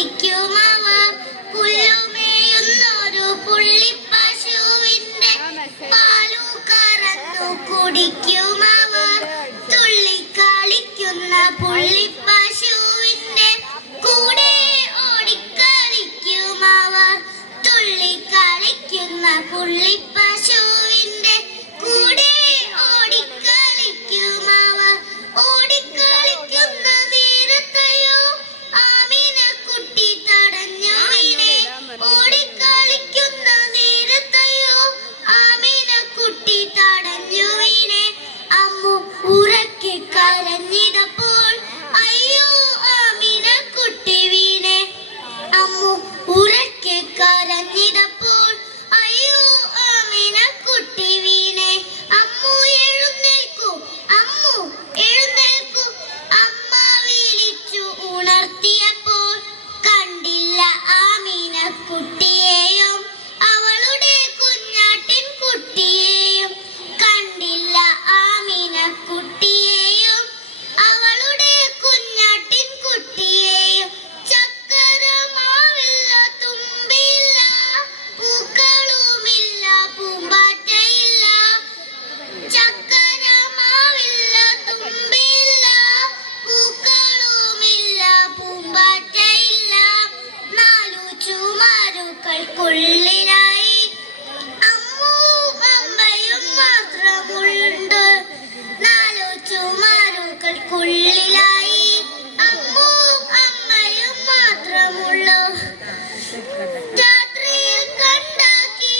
കുടിക്കുമവർ പുല്ലുമേയുന്നൊരു പുള്ളിപ്പശുവിന്റെ പാലു കറന്നു കുടിക്കുമവർ തുള്ളിക്കളിക്കുന്ന പുള്ളിപ്പശുവിന്റെ കൂടെ ഓടിക്കളിക്കുമവർ തുള്ളിക്കളിക്കുന്ന പുള്ളിപ്പശുവിന്റെ കൂടെ ഓടിക്കളിക്കുമവർ ഓടിക്കളിക്കുന്ന നേരത്തെയോ ആമിനക്കുട്ടി തടഞ്ഞുവിനെ ഓടിക്കളിക്കുന്ന നേരത്തെയോ ആമിനക്കുട്ടി തടഞ്ഞുവിനെ അമ്മു ഉറക്കെ കരഞ്ഞിടപ്പോൾ അയ്യോ ആമിനക്കുട്ടി വീണെ അമ്മു ഉറക്കെ കരഞ്ഞിടപ്പോൾ അയ്യോ ആമിനക്കുട്ടി വീണെ അമ്മു എഴുന്നേൽക്കൂ അമ്മു എഴുന്നേൽക്കൂ അമ്മ വിളിച്ചു ഉണർത്തിയപ്പോൾ കണ്ടില്ല ആമിനക്കുട്ടിയെയും അവളുടെ കുഞ്ഞാട്ടിൻ കുട്ടിയെയും കണ്ടില്ല ആമിനക്കുട്ടിയെയും അവളുടെ കുഞ്ഞാട്ടിൻ കുട്ടിയെയും ചക്കരമാവില്ല തുമ്പില്ല പൂക്കളുമില്ല പൂമ്പാറ്റയില്ല ചക്കരമാവില്ല തുമ്പില്ല പൂക്കളുമില്ല പൂമ്പാറ്റയില്ല നാലു ചുമരുകൾക്കുള്ളിലായി അമ്മുവും അമ്മയും മാത്രമുണ്ട് നാലു ചുമരുകൾക്കുള്ളിൽ